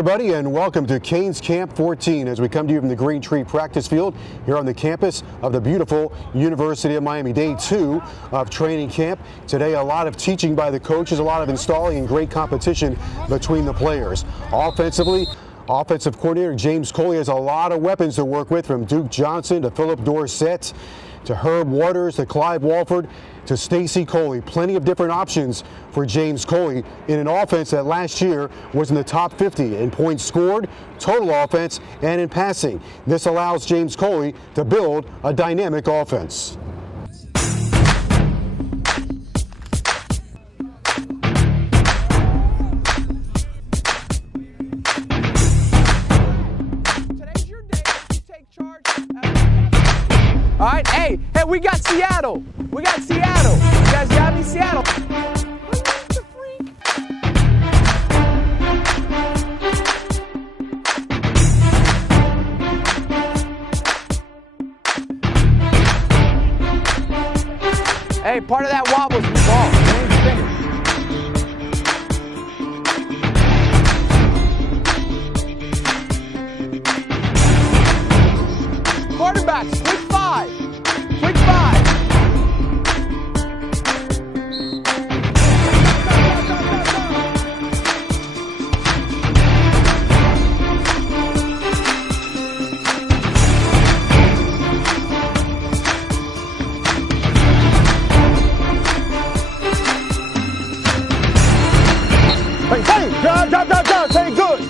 everybody, and welcome to Canes Camp 14 as we come to you from the Green Tree practice field here on the campus of the beautiful University of Miami. Day 2 of training camp. Today, a lot of teaching by the coaches, a lot of installing, and great competition between the players. Offensively, offensive coordinator James Coley has a lot of weapons to work with, from Duke Johnson to Philip Dorsett to Herb Waters to Clive Walford to Stacy Coley. Plenty of different options for James Coley in an offense that last year was in the top 50 in points scored, total offense, and in passing. This allows James Coley to build a dynamic offense. All right, hey, we got Seattle. We got Seattle. You guys got me, Seattle. Hey, part of that wobble's the ball. Quarterbacks, quick five. Quick five. Hey, drop, say good.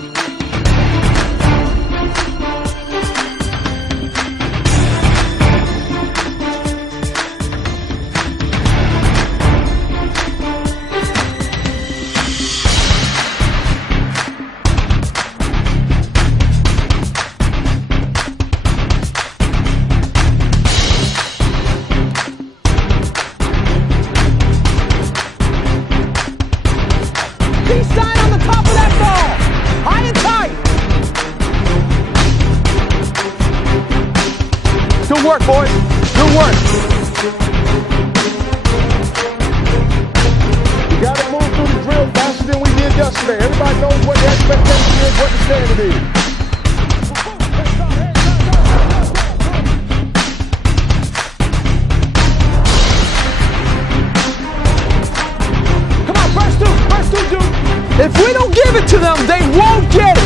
Peace sign on the top of that ball. High and tight. Good work, boys. Good work. We got to move through the drill faster than we did yesterday. Everybody knows what the expectation is, what the standard is. If we don't give it to them, they won't get it.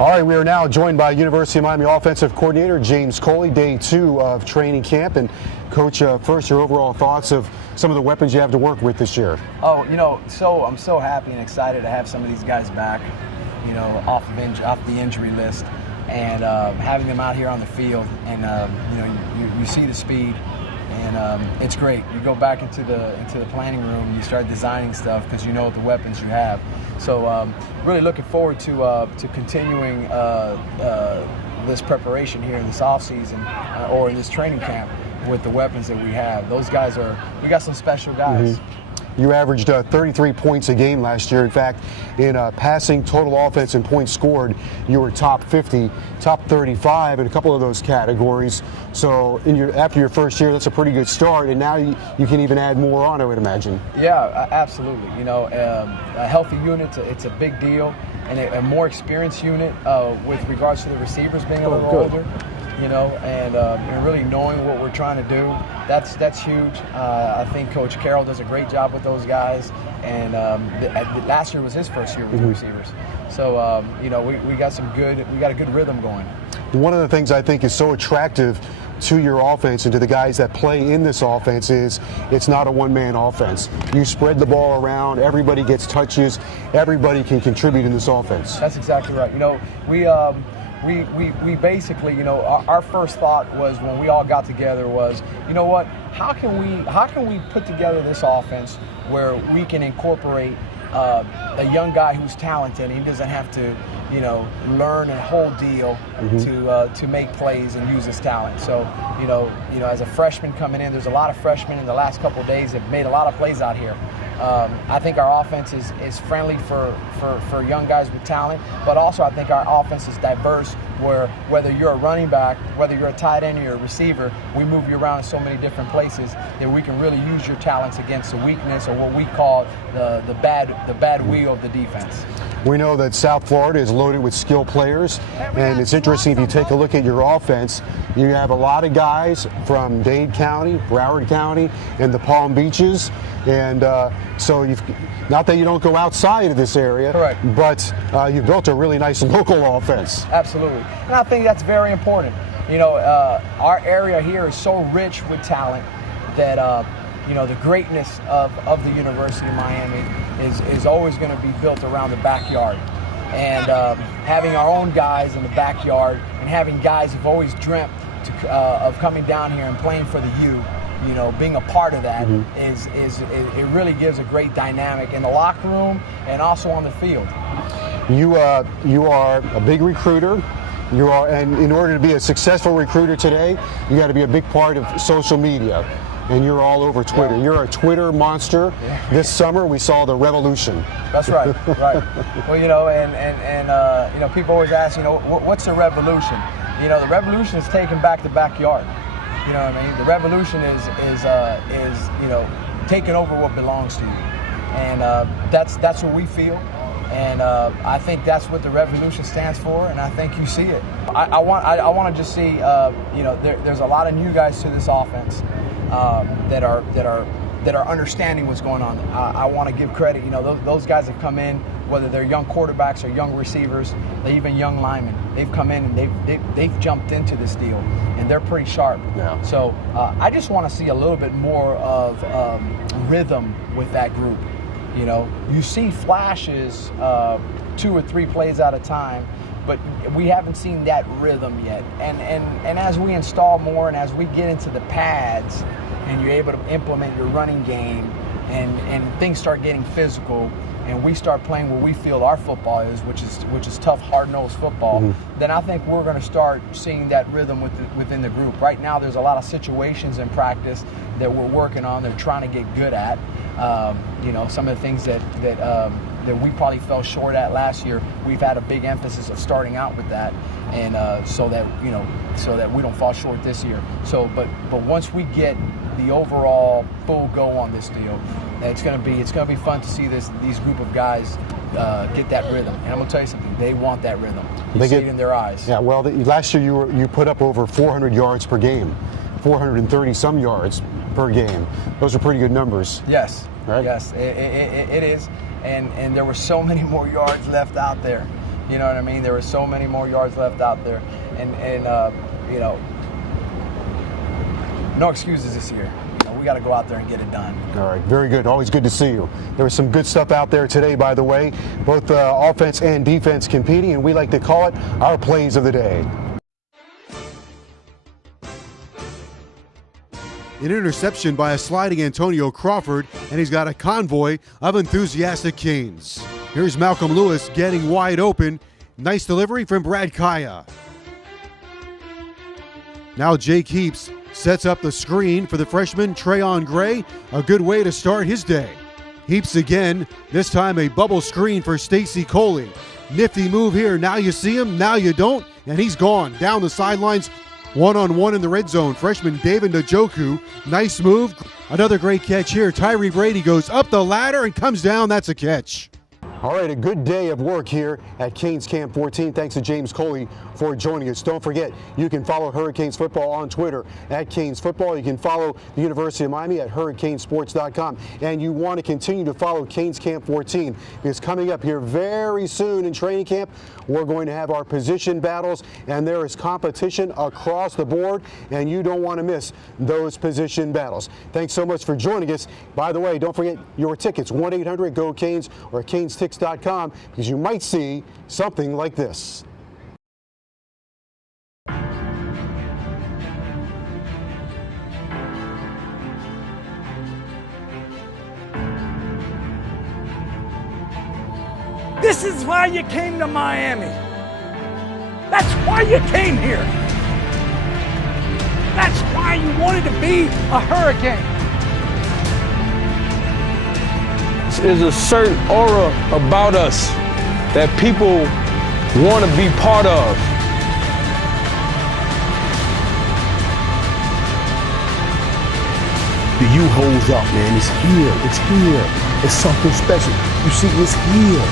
All right, we are now joined by University of Miami offensive coordinator James Coley. Day 2 of training camp. And Coach, first, your overall thoughts of some of the weapons you have to work with this year. Oh, I'm so happy and excited to have some of these guys back, off the injury list, and having them out here on the field. And you see the speed. And it's great. You go back into the planning room and you start designing stuff because you know what the weapons you have. So really looking forward to continuing this preparation here in this off season or in this training camp with the weapons that we have. Those guys we got some special guys. Mm-hmm. You averaged 33 points a game last year. In fact, in passing, total offense, and points scored, you were top 50, top 35 in a couple of those categories. So after your first year, that's a pretty good start, and now you can even add more on, I would imagine. Yeah, absolutely. A healthy unit, it's a big deal, and a more experienced unit with regards to the receivers being a little older. And really knowing what we're trying to do, that's huge. I think Coach Carroll does a great job with those guys, and last year was his first year with the receivers. So we got a good rhythm going. One of the things I think is so attractive to your offense and to the guys that play in this offense is it's not a one-man offense. You spread the ball around, everybody gets touches, everybody can contribute in this offense. That's exactly right. We basically, our first thought was when we all got together was, how can we put together this offense where we can incorporate a young guy who's talented, and he doesn't have to, learn a whole deal to make plays and use his talent. So, as a freshman coming in, there's a lot of freshmen in the last couple of days that made a lot of plays out here. I think our offense is friendly for young guys with talent, but also I think our offense is diverse, where whether you're a running back, whether you're a tight end or you're a receiver, we move you around in so many different places that we can really use your talents against the weakness, or what we call the bad wheel of the defense. We know that South Florida is loaded with skilled players, and it's interesting if you take a look at your offense, you have a lot of guys from Dade County, Broward County, and the Palm Beaches, and so not that you don't go outside of this area, correct, but you've built a really nice local offense. Absolutely, and I think that's very important. You know, our area here is so rich with talent that you know, the greatness of the University of Miami is always going to be built around the backyard. And having our own guys in the backyard, and having guys who've always dreamt of coming down here and playing for the U, you know, being a part of that it really gives a great dynamic in the locker room and also on the field. You are a big recruiter. And in order to be a successful recruiter today, you got to be a big part of social media. And you're all over Twitter. Yeah. You're a Twitter monster. Yeah. This summer we saw the revolution. That's right, right. Well, you know, and you know, people always ask, you know, what's the revolution? You know, the revolution is taking back the backyard. You know what I mean? The revolution is you know, taking over what belongs to you, and that's what we feel. And I think that's what the revolution stands for, and I think you see it. I want to just see, you know, there's a lot of new guys to this offense that are understanding what's going on. I want to give credit. You know, those guys have come in, whether they're young quarterbacks or young receivers, or even young linemen. They've come in and they've jumped into this deal, and they're pretty sharp. Yeah. So I just want to see a little bit more of rhythm with that group. You know, you see flashes 2 or 3 plays at a time, but we haven't seen that rhythm yet. And as we install more and as we get into the pads and you're able to implement your running game and things start getting physical and we start playing what we feel our football is, which is tough, hard-nosed football, then I think we're going to start seeing that rhythm within the group. Right now there's a lot of situations in practice that we're working on, they're trying to get good at. You know, some of the things that we probably fell short at last year, we've had a big emphasis of starting out with that, and so that we don't fall short this year. So, but once we get the overall full go on this deal, it's gonna be fun to see these group of guys get that rhythm. And I'm gonna tell you something, they want that rhythm. You see it in their eyes. Yeah. Well, last year you put up over 400 yards per game, 430 some yards per game. Those are pretty good numbers. Yes. Right? Yes, it is. And there were so many more yards left out there. You know what I mean? There were so many more yards left out there. And you know, no excuses this year. You know, we got to go out there and get it done. All right, very good. Always good to see you. There was some good stuff out there today, by the way. Both offense and defense competing, and we like to call it our plays of the day. An interception by a sliding Antonio Crawford, and he's got a convoy of enthusiastic Canes. Here's Malcolm Lewis getting wide open. Nice delivery from Brad Kaya. Now Jake Heaps sets up the screen for the freshman Trayon Gray. A good way to start his day. Heaps again, this time a bubble screen for Stacy Coley. Nifty move here. Now you see him, now you don't, and he's gone down the sidelines. One-on-one in the red zone. Freshman David Njoku. Nice move. Another great catch here. Tyree Brady goes up the ladder and comes down. That's a catch. All right, a good day of work here at Canes Camp 14. Thanks to James Coley for joining us. Don't forget, you can follow Hurricanes Football on Twitter at Canes Football. You can follow the University of Miami at hurricanesports.com. And you want to continue to follow Canes Camp 14 because coming up here very soon in training camp, we're going to have our position battles, and there is competition across the board, and you don't want to miss those position battles. Thanks so much for joining us. By the way, don't forget your tickets, 1-800-GO-CANES or CanesTix.com, because you might see something like this. This is why you came to Miami. That's why you came here. That's why you wanted to be a Hurricane. is a certain aura about us that people want to be part of. The U holds up, man. It's here. It's here. It's something special. You see, it's here.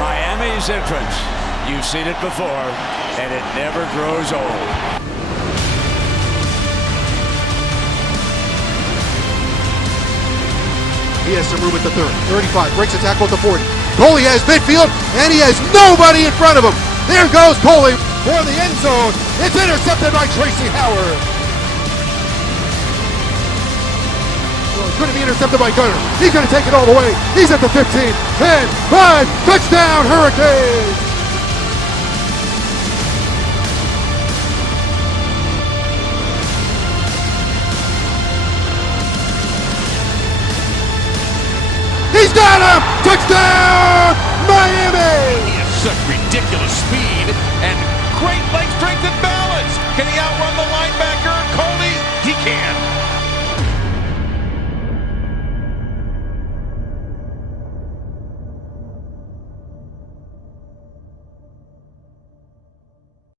Miami's entrance. You've seen it before, and it never grows old. He has some room at the 30, 35, breaks a tackle at the 40. Coley has midfield, and he has nobody in front of him. There goes Coley for the end zone. It's intercepted by Tracy Howard. Well, it couldn't be intercepted by Gunner. He's going to take it all the way. He's at the 15, 10, 5, touchdown Hurricanes. He's got him! Touchdown! Miami!